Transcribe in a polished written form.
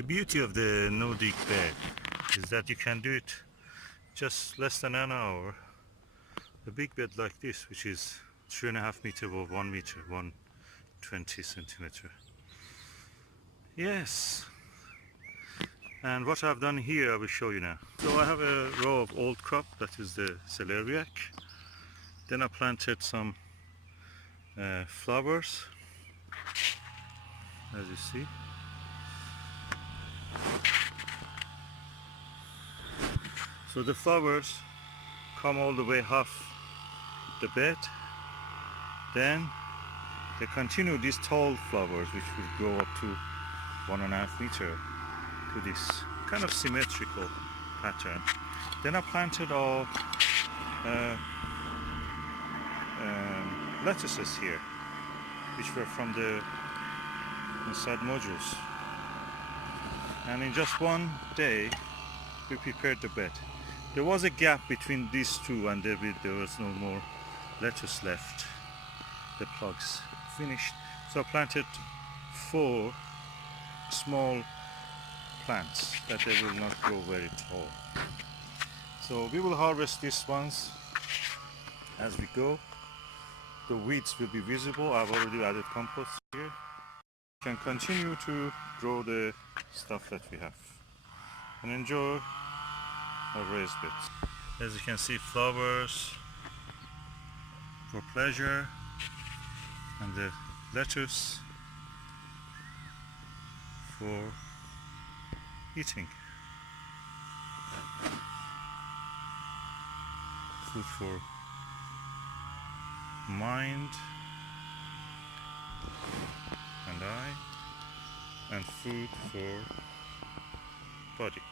The beauty of the no-dig bed is that you can do it just less than an hour. A big bed like this, which is 3.5 meters above 1 meter, 120 centimeter. Yes. And what I've done here, I will show you now. So I have a row of old crop, that is the celeriac. Then I planted some flowers, as you see. So the flowers come all the way half the bed. Then they continue these tall flowers, which will grow up to 1.5 meters to this kind of symmetrical pattern. Then I planted all lettuces here, which were from the inside modules. And in just one day, we prepared the bed. There was a gap between these two, and there was no more lettuce left. The plugs finished. So I planted 4 small plants that they will not grow very tall. So we will harvest these ones as we go. The weeds will be visible. I've already added compost here. You can continue to grow the stuff that we have and enjoy our raised beds. As you can see, flowers for pleasure, and the lettuce for eating. Food for mind and eye, and food for body.